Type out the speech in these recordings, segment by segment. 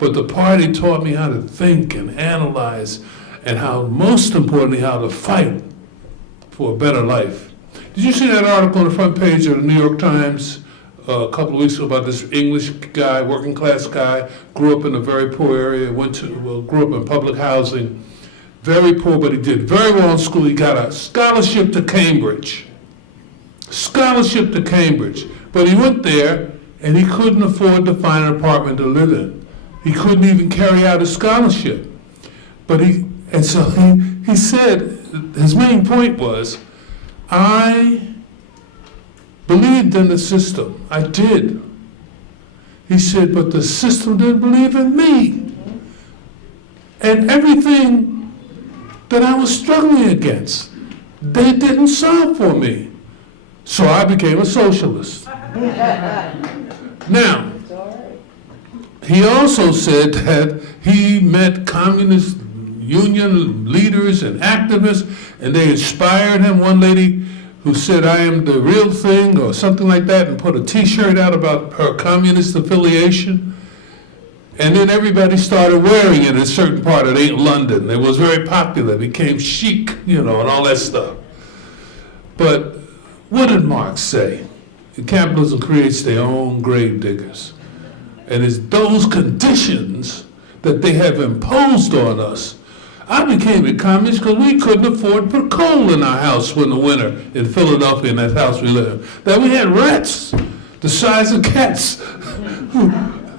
But the party taught me how to think and analyze, and how, most importantly, how to fight for a better life. Did you see that article on the front page of the New York Times a couple of weeks ago about this English guy, working class guy, grew up in a very poor area, grew up in public housing, very poor, but he did very well in school. He got a scholarship to Cambridge. Scholarship to Cambridge. But he went there and he couldn't afford to find an apartment to live in. He couldn't even carry out his scholarship. So he said, his main point was, I believed in the system. I did. He said, but the system didn't believe in me. And everything that I was struggling against, they didn't solve for me. So I became a socialist. Now, he also said that he met communist union leaders and activists, and they inspired him. One lady who said, I am the real thing, or something like that, and put a t-shirt out about her communist affiliation. And then everybody started wearing it in a certain part of London. It was very popular, it became chic, and all that stuff. But what did Marx say? Capitalism creates their own grave diggers. And it's those conditions that they have imposed on us. I became a communist because we couldn't afford to put coal in our house in the winter in Philadelphia, in that house we live in. That we had rats the size of cats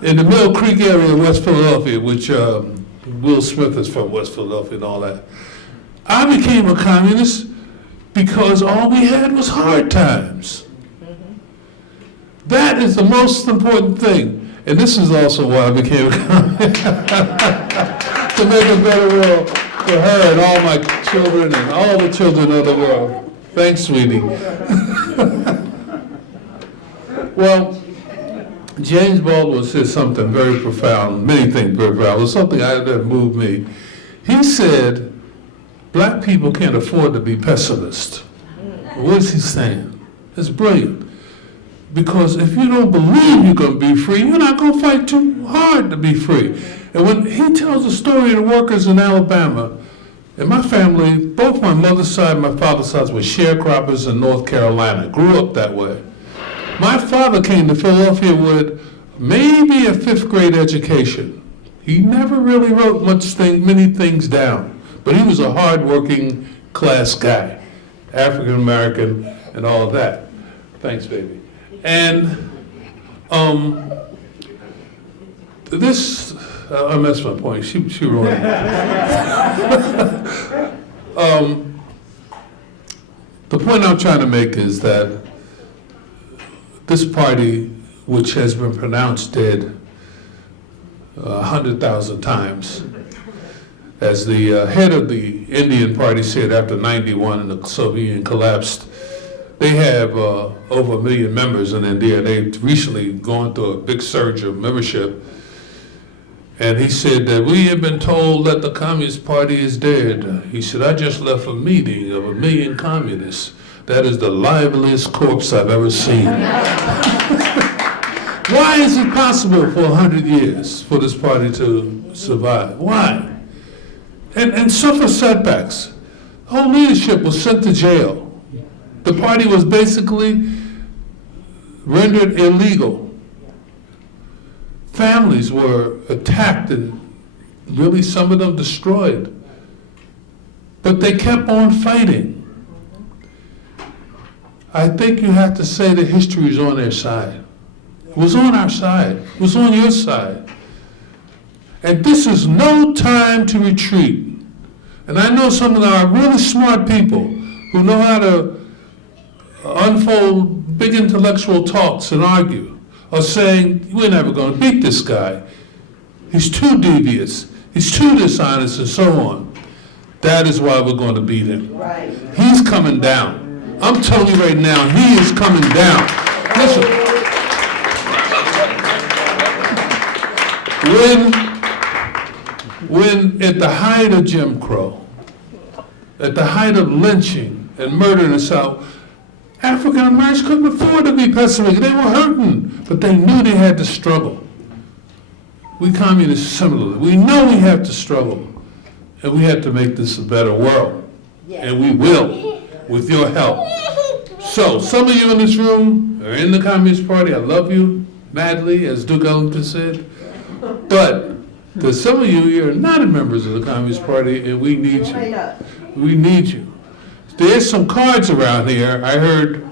in the Mill Creek area in West Philadelphia, which Will Smith is from West Philadelphia and all that. I became a communist because all we had was hard times. That is the most important thing. And this is also why I became a communist. To make a better world for her and all my children and all the children of the world. Thanks, sweetie. Well, James Baldwin said something very profound, many things very profound. It was something that moved me. He said, black people can't afford to be pessimists. What is he saying? It's brilliant. Because if you don't believe you're going to be free, you're not going to fight too hard to be free. And when he tells the story of the workers in Alabama, in my family, both my mother's side and my father's side were sharecroppers in North Carolina, grew up that way. My father came to Philadelphia with maybe a 5th grade education. He never really wrote many things down, but he was a hard-working class guy, African American and all of that. Thanks, baby. And I missed my point. She ruined it. The point I'm trying to make is that this party, which has been pronounced dead 100,000 times, as the head of the Indian party said after '91 and the Soviet Union collapsed, they have over 1 million members in India. They've recently gone through a big surge of membership. And he said that we have been told that the Communist Party is dead. He said, I just left a meeting of 1 million communists. That is the liveliest corpse I've ever seen. Why is it possible for 100 years for this party to survive? Why? And suffer setbacks. The whole leadership was sent to jail. The party was basically rendered illegal. Families were attacked and really some of them destroyed. But they kept on fighting. I think you have to say that history is on their side. It was on our side. It was on your side. And this is no time to retreat. And I know some of our really smart people who know how to unfold big intellectual talks and argue, are saying, we're never going to beat this guy. He's too devious. He's too dishonest and so on. That is why we're going to beat him. Right. He's coming down. I'm telling you right now, he is coming down. Listen. When at the height of Jim Crow, at the height of lynching and murder in the South, African Americans couldn't afford to be pessimistic. They were hurting, but they knew they had to struggle. We communists similarly. We know we have to struggle, and we have to make this a better world. And we will, with your help. So, some of you in this room are in the Communist Party. I love you madly, as Duke Ellington said. But there's some of you here are not members of the Communist Party, and we need you. We need you. There's some cards around here. I heard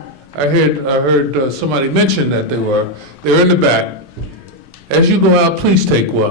somebody mention that they're in the back. As you go out, please take one.